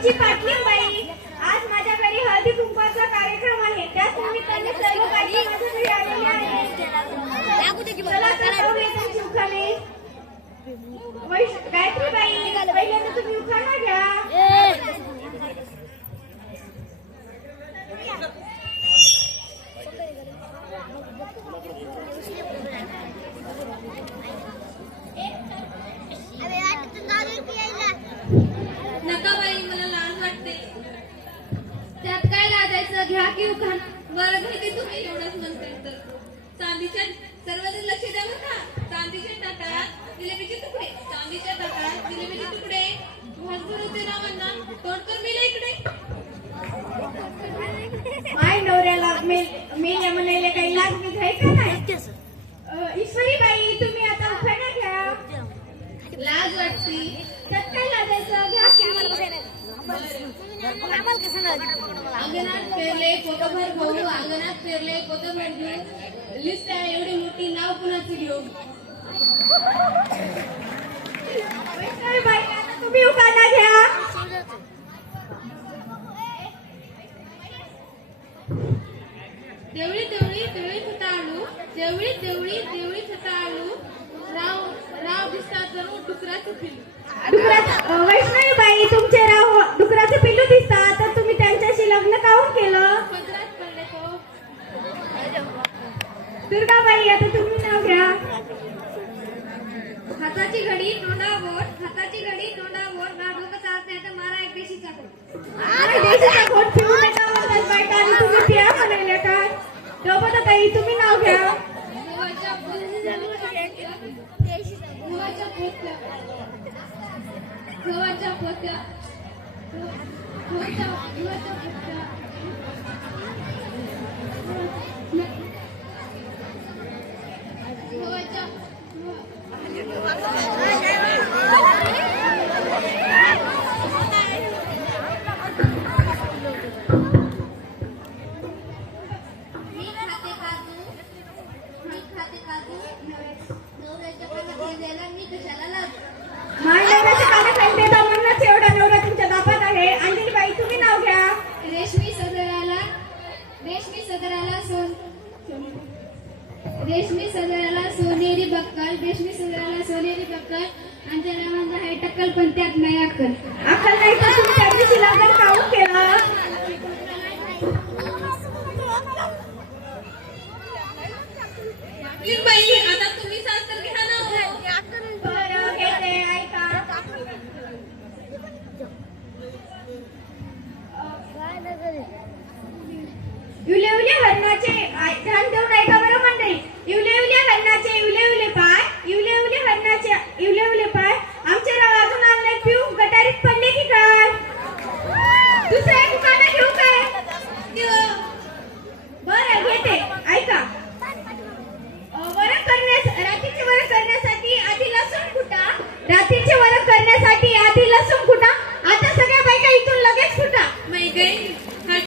आमची पाटलीन बाई, आज माझ्या घरी हळदी कुंकवाचा कार्यक्रम आहे. त्याच निमित्ताने सर्व बाई माझ्या घरी आलेले आहेत. चला तर पाहूया त्यांची उखाणे. गायत्री बाई, पहिल्यांदा तुम्ही उखाणा घ्या. नका बाई, मला लाज वाटते. त्यात काय लाजायचं, घ्या की उखाण. बरं घेते तुम्ही एवढंच म्हणताय तर. चांदीच्या, सर्वजण लक्ष द्या बरं का. चांदीच्या ताटात जिलेबीचे तुकडे, चांदीच्या ताटात जिलेबीचे तुकडे. भरपूर होते रावांना, तोड कर मेले इकडे. माय नवऱ्याला मेल्या म्हणायला काही लाज बीज आहे का नाही? ईश्वरी बाई, तुम्ही आता उखाणा घ्या. लाज वाटते. त्यात काय लाजायचं, घ्या की. अंगणात पेरले पोतभर गहू, अंगणात पेरले पोतभर गहू. लिस्ट आहे एवढी मोठी, नाव कुणाचं घेऊ? वैष्णवी बाई, आता तुम्ही उखाणा घ्या. देवळी देवळी देवळी फटाळू, देवळी देवळी देवळी फटाळू. राव राव दिसतात जणू डुकराचं पिल्लू. वैष्णवी बाई, तुमचे राव डुकराचे पिल्लू दिसतात, तर तुम्ही त्यांच्याशी लग्न काहून केलं? पदरात पडले तो. दुर्गाबाई, आता तुम्ही नाव घ्या. हाताची घडी तोंडावर, हाताची घडी तोंडावर. गाडोकं चालत नाही तर मारा एक देशीचा कोट. देशीचा कोट पिऊ नका म्हणतात बायका, आणि तुम्ही प्या म्हणायला काय? द्रौपदाताई, तुम्ही नाव घ्या. गव्हाच्या पोत्या, गव्हाच्या पोत्या, गव्हाच्या पोत्या, गव्हाच्या पोत्या. गव्हाच्या मी खाते काजू, नवऱ्याच्या पाण्यात द्यायला मी कशाला लागतो? माय नवऱ्याच्या कानात घालते, म्हणूनच एवढा नवरा तुमच्या दापात आहे. अंजलीबाई, तुम्ही नाव घ्या. रेशमी सदराला सोनेरी बक्कल, रेशमी सदराला सोनेरी बक्कल. आमच्या रामांचा आहे टक्कल, पण त्यात नाही अक्कल. अक्कल नाही तर तुम्ही त्या दिवशी लग्न काहून केलं? बाई, आता तुम्ही सासर घ्या ना. बरं, घेते, ऐका. इवले इवले हरणाचे, ध्यान देऊन ऐका बरं मंडळी. इवले इवले हरणाचे इवले इवले पाय, इवले इवले हरणाचे इवले इवले पाय. आमचे राव अजून आले पिऊ गटारीत पडले की काय? दुसरे